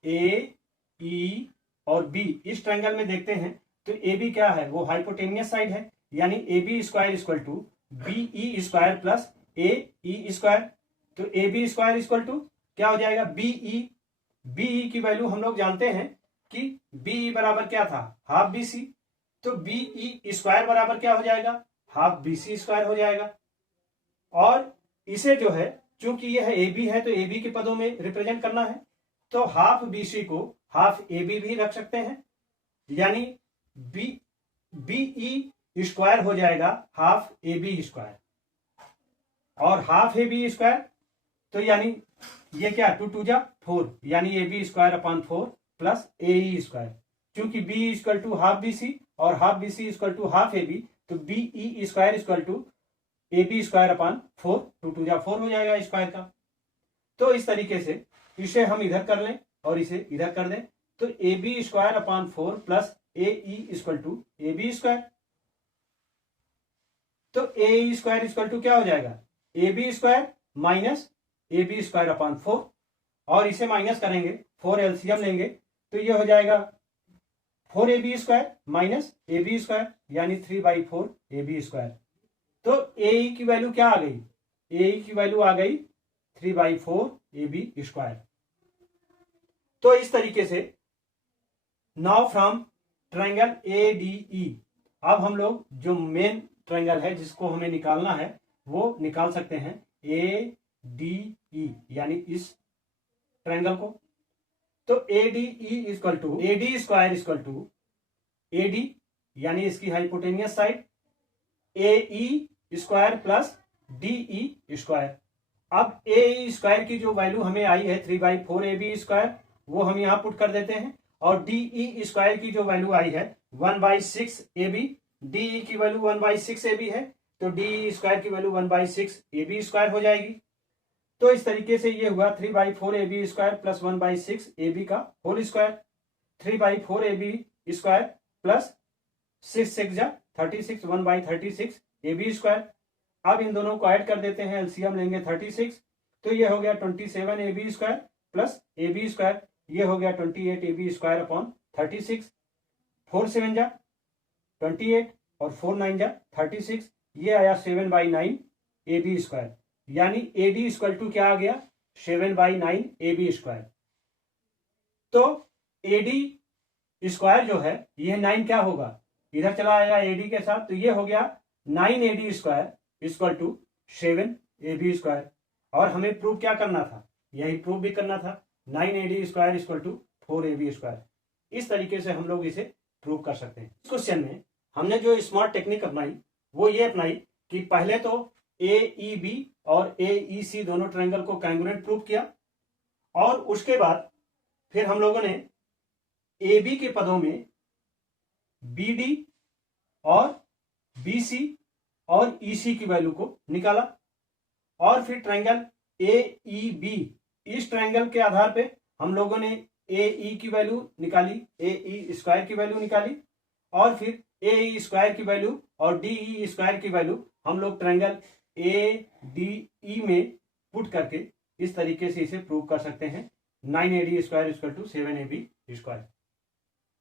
ए ई और बी, इस ट्रायंगल में देखते हैं तो ए बी क्या है, वो हाइपोटेनियस साइड है, यानी A B square equal to B E square plus A E square. तो A B square equal to क्या हो जाएगा, बी ई। बी ई की वैल्यू हम लोग जानते हैं कि बी ई बराबर क्या था, हाफ बी सी, तो बी ई स्क्वायर बराबर क्या हो जाएगा, हाफ बी सी स्क्वायर हो जाएगा। और इसे जो है चूंकि यह ए बी है तो ए बी के पदों में रिप्रेजेंट करना है, तो हाफ बी सी को हाफ ए बी भी रख सकते हैं, यानी बी ई स्क्वायर हो जाएगा हाफ ए बी स्क्वायर। और हाफ ए बी स्क्वायर तो यानी ये क्या 2 2 जा 4, यानी A B square upon 4 plus A E square. क्योंकि B equal to half B C और half B C equal to half A B, तो B E square equal to A B square upon 4, 2 2 जा 4 हो जाएगा square का। तो इस तरीके से इसे हम इधर कर लें और इसे इधर कर दें, तो A B square upon 4 plus A E equal to A B square. तो A E square equal to क्या हो जाएगा, A B square minus A B square upon 4, और इसे माइनस करेंगे 4 एलसीएम लेंगे तो ये हो जाएगा 4 A B square minus A B square, यानी 3/4 ए बी स्क्वायर। तो ए ई की वैल्यू क्या आ गई, ए ई की वैल्यू आ गई 3/4 ए बी स्क्वायर। तो इस तरीके से now from triangle A D ई, अब हम लोग जो मेन ट्रायंगल है जिसको हमें निकालना है वो निकाल सकते हैं ए डी ई, यानी इस ट्रायंगल को। तो A D E equal to A D square equal to A D, यानी इसकी hypotenuse side, A E square plus D E square. अब ए ई स्क्वायर की जो वैल्यू हमें आई है 3/4 ए बी स्क्वायर, वो हम यहां पुट कर देते हैं। और डी ई स्क्वायर की जो वैल्यू आई है 1/6 ए बी, डी ई की वैल्यू 1/6 ए बी है, तो डी ई स्क्वायर की वैल्यू 1/6 ए बी स्क्वायर हो जाएगी। तो इस तरीके से ये हुआ 3/4 A B square plus 1/6 A B का whole square, 3/4 A B square plus 6 6 जा 36, 1/36 ए बी स्क्वायर। अब इन दोनों को ऐड कर देते हैं, एलसीएम लेंगे 36, तो ये हो गया 27 A B square plus A B square, ये हो गया 28 ए बी स्क्वायर अपॉन 36, 4 7 जा 28 और 4 9 जा 36, ये आया 7/9 AB स्क्वायर, यानी AD इक्वल टू क्या आ गया 7/9 AB स्क्वायर। तो AD स्क्वायर जो है ये 9 क्या होगा, इधर चला आएगा AD के साथ, तो ये हो गया 9 AD square equal to 7 AB square. और हमें प्रूव क्या करना था, यही प्रूव भी करना था, 9 AD square equal to 4 AB square. इस तरीके से हम लोग इसे प्रूव कर सकते हैं। इस क्वेश्चन में हमने जो स्मार्ट टेक्निक अपनाई वो ये अपनाई कि पहले तो AEB और AEC दोनों ट्रायंगल को कांग्रुएंट प्रूव किया, और उसके बाद फिर हम लोगों ने AB के पदों में BD और BC और EC की वैल्यू को निकाला, और फिर ट्रायंगल AEB, इस ट्रायंगल के आधार पे हम लोगों ने AE की वैल्यू निकाली, AE स्क्वायर की वैल्यू निकाली, और फिर AE स्क्वायर की वैल्यू और DE स्क्वायर की वैल्यू हम लोग ट्रायंगल ADE में पुट करके इस तरीके से इसे प्रूव कर सकते हैं 9 AD square equal to 7 AB square.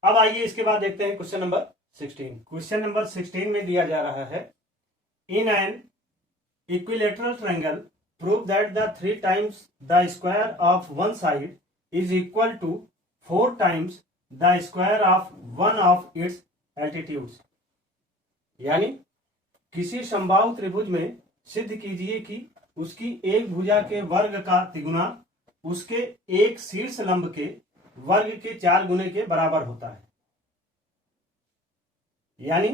अब आइए इसके बाद देखते हैं क्वेश्चन नंबर 16। क्वेश्चन नंबर 16 में दिया जा रहा है, in an equilateral triangle prove that the 3 times the square of one side is equal to 4 times the square of one of its altitudes. यानी किसी समबाहु त्रिभुज में सिद्ध कीजिए कि उसकी एक भुजा के वर्ग का तिगुना उसके एक शीर्ष लंब के वर्ग के 4 गुने के बराबर होता है। यानी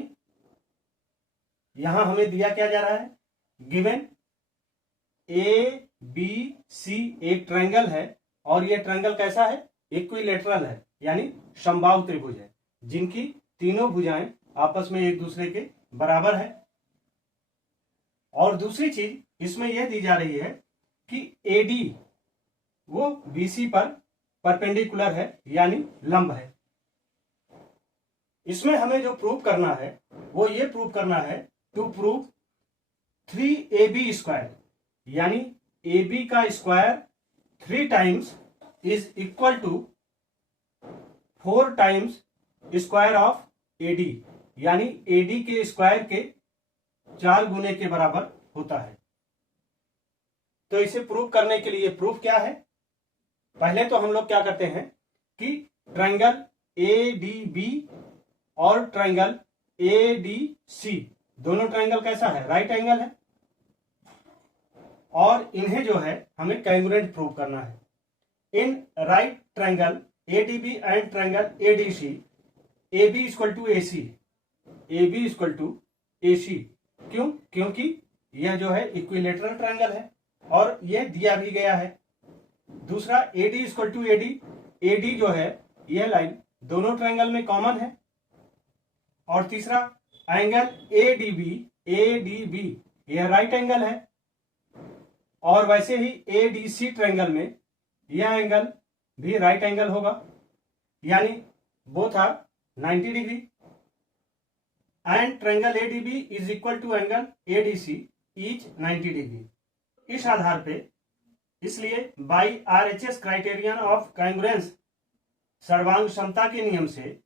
यहां हमें दिया क्या जा रहा है, गिवन ABC एक ट्रायंगल है, और ये ट्रायंगल कैसा है, इक्विलेटरल है, यानी समबाहु त्रिभुज है, जिनकी तीनों भुजाएं आपस में एक दूसरे के बराबर है। और दूसरी चीज इसमें यह दी जा रही है कि AD वो BC पर परपेंडिकुलर है, यानी लंब है। इसमें हमें जो प्रूव करना है वो ये प्रूव करना है, टू प्रूव 3AB स्क्वायर, यानी AB का square 3 times is equal to 4 times square of AD, यानी AD के स्क्वायर के 4 गुने के बराबर होता है। तो इसे प्रूव करने के लिए प्रूफ क्या है, पहले तो हम लोग क्या करते हैं कि ट्रायंगल ADB और ट्रायंगल ADC दोनों ट्रायंगल कैसा है, राइट एंगल है, और इन्हें जो है हमें कांग्रुएंट प्रूव करना है। In right triangle ADB and triangle ADC AB equal to AC, AB equal to AC। क्यों, क्योंकि यह जो है इक्विलेटरल ट्रायंगल है और यह दिया भी गया है। दूसरा AD equal to AD, AD जो है यह लाइन दोनों ट्रायंगल में कॉमन है। और तीसरा एंगल ADB यह राइट एंगल है, और वैसे ही ADC ट्रायंगल में यह एंगल भी राइट एंगल होगा, यानी both are 90 degree. And triangle ADB is equal to angle ADC is 90 degree. इस आधार पे, इसलिए by RHS criterion of congruence, सर्वांग समता के नियम से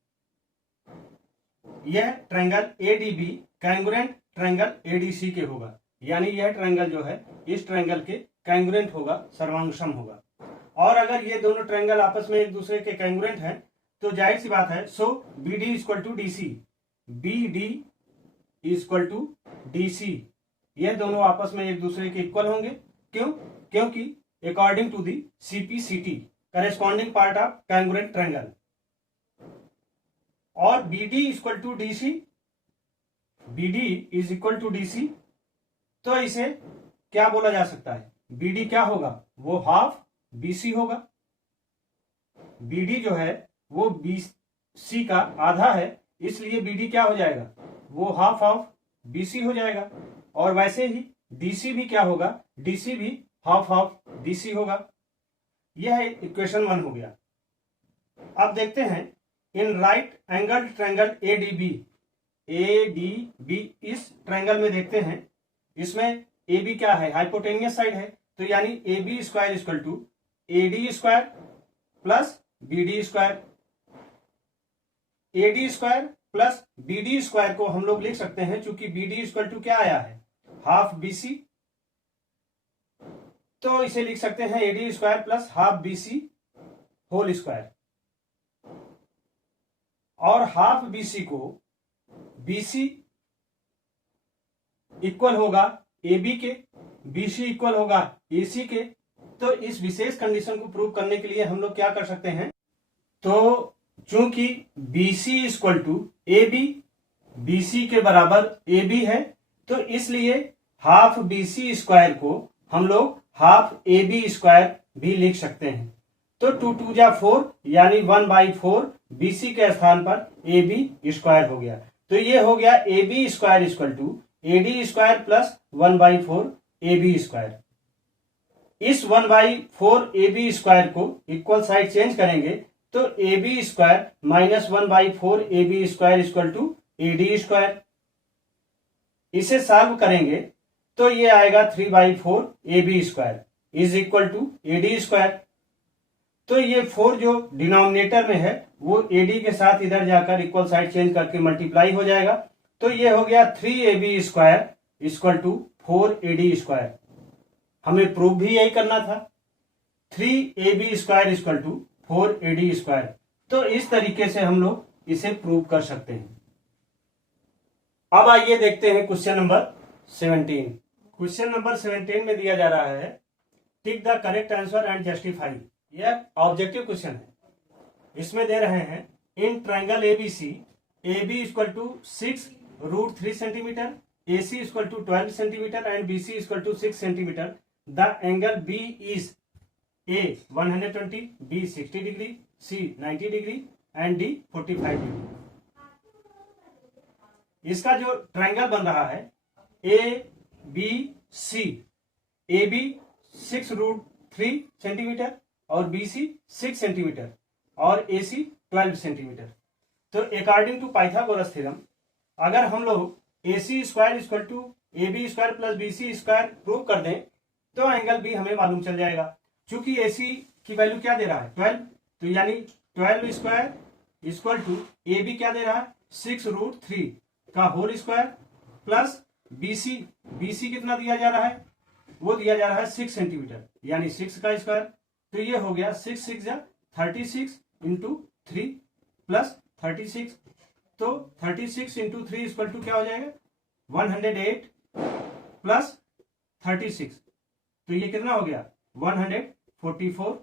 यह triangle ADB congruent triangle ADC के होगा, यानी यह ट्रायंगल जो है इस ट्रायंगल के कांग्रुएंट होगा, सर्वांग सम होगा। और अगर ये दोनों ट्रायंगल आपस में एक दूसरे के कांग्रुएंट हैं तो जाहिर सी बात है, so BD equal to DC, BD equal to DC, ये दोनों आपस में एक दूसरे के इक्वल होंगे। क्यों, क्योंकि according to the CPCT corresponding part of congruent triangle. और BD equal to DC, BD is equal to DC, तो इसे क्या बोला जा सकता है, BD क्या होगा, वो हाफ BC होगा। BD जो है वो BC का आधा है, इसलिए BD क्या हो जाएगा, वो हाफ ऑफ BC हो जाएगा। और वैसे ही DC भी क्या होगा, DC भी हाफ ऑफ BC होगा। यह इक्वेशन 1 हो गया। अब देखते हैं in right angle triangle ADB, इस ट्रायंगल में देखते हैं, इसमें AB क्या है, हाइपोटेनियस साइड है, तो यानी AB square equal to AD square plus BD square. AD square plus B D square को हम लोग लिख सकते हैं, चूंकि बी डी इक्वल टू क्या आया है, हाफ बी सी, तो इसे लिख सकते हैं A D square plus half B C whole square. और हाफ बी सी को बी सी इक्वल होगा ए बी के, बी सी इक्वल होगा ए सी के। तो इस विशेष कंडीशन को प्रूव करने के लिए हम लोग क्या कर सकते हैं, तो चूंकि B C equal to A B, B C के बराबर ए बी है, तो इसलिए हाफ बी सी स्क्वायर को हम लोग हाफ ए बी स्क्वायर भी लिख सकते हैं। तो 2 2 जा 4 यानी 1/4 बी सी के स्थान पर ए बी स्क्वायर हो गया। तो ये हो गया A B square equal to A D square plus 1/4 A B square. इस 1/4 ए बी स्क्वायर को इक्वल साइड चेंज करेंगे तो A B square minus 1/4 A B square equal to A D square. इसे सॉल्व करेंगे तो ये आएगा 3/4 A B square is equal to A D square. तो ये 4 जो डिनोमिनेटर में है वो ए डी के साथ इधर जाकर इक्वल साइड चेंज करके मल्टीप्लाई हो जाएगा। तो ये हो गया 3ab square equal to 4ad square. हमें प्रूव भी यही करना था, 3ab square equal to 4ad square. तो इस तरीके से हम लोग इसे प्रूव कर सकते हैं। अब आइए देखते हैं क्वेश्चन नंबर 17। क्वेश्चन नंबर 17 में दिया जा रहा है tick the correct answer and justify. यह ऑब्जेक्टिव क्वेश्चन है। इसमें दे रहे हैं in triangle ABC A B equal to 6√3 centimetre, A C equal to 12 centimetre and B C equal to 6 centimetre. The angle B is A 120, B 60 degree, C 90 degree and D 45 degree. इसका जो triangle बन रहा है A B C, A B 6√3 centimetre और B C 6 centimetre और A C 12 centimetre. तो according to Pythagoras theorem अगर हम लोग A C square equal to A B square plus B C square prove कर दें तो एंगल बी हमें मालूम चल जाएगा। चूंकि ए सी की वैल्यू क्या दे रहा है 12, तो यानी 12 square equal to A B क्या दे रहा है 6√3 का whole square plus B C कितना दिया जा रहा है, वो दिया जा रहा है 6 सेंटीमीटर यानी 6 का स्क्वायर। तो ये हो गया 6 6 जा 36 इंटू 3 प्लस 36। तो 36 इंटू 3 इक्वल टू क्या हो जाएगा 108 प्लस 36। तो ये कितना हो गया 144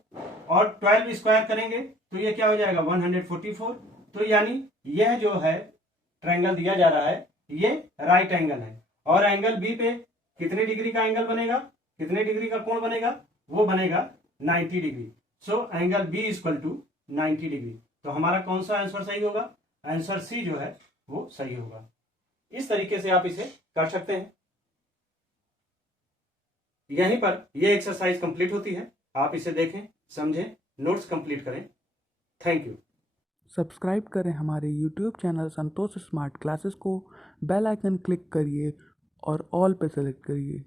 और 12 स्क्वायर करेंगे तो ये क्या हो जाएगा 144। तो यानी यह जो है ट्रायंगल दिया जा रहा है ये राइट एंगल है। और एंगल बी पे कितने डिग्री का एंगल बनेगा, कितने डिग्री का कोण बनेगा, वो बनेगा 90 degree. So angle B equal to 90 degree. तो हमारा कौन सा आंसर सही होगा, आंसर सी जो है वो सही होगा। इस तरीके से आप इसे कर सकते हैं। यहीं पर यह एक्सरसाइज कंप्लीट होती है। आप इसे देखें, समझें, नोट्स कंप्लीट करें। Thank you. सब्सक्राइब करें हमारे YouTube चैनल संतोष स्मार्ट क्लासेस को, बेल आइकन क्लिक करिए और ऑल पे सेलेक्ट करिए।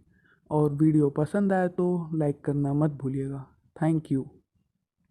और वीडियो पसंद आए तो लाइक करना मत भूलिएगा। Thank you.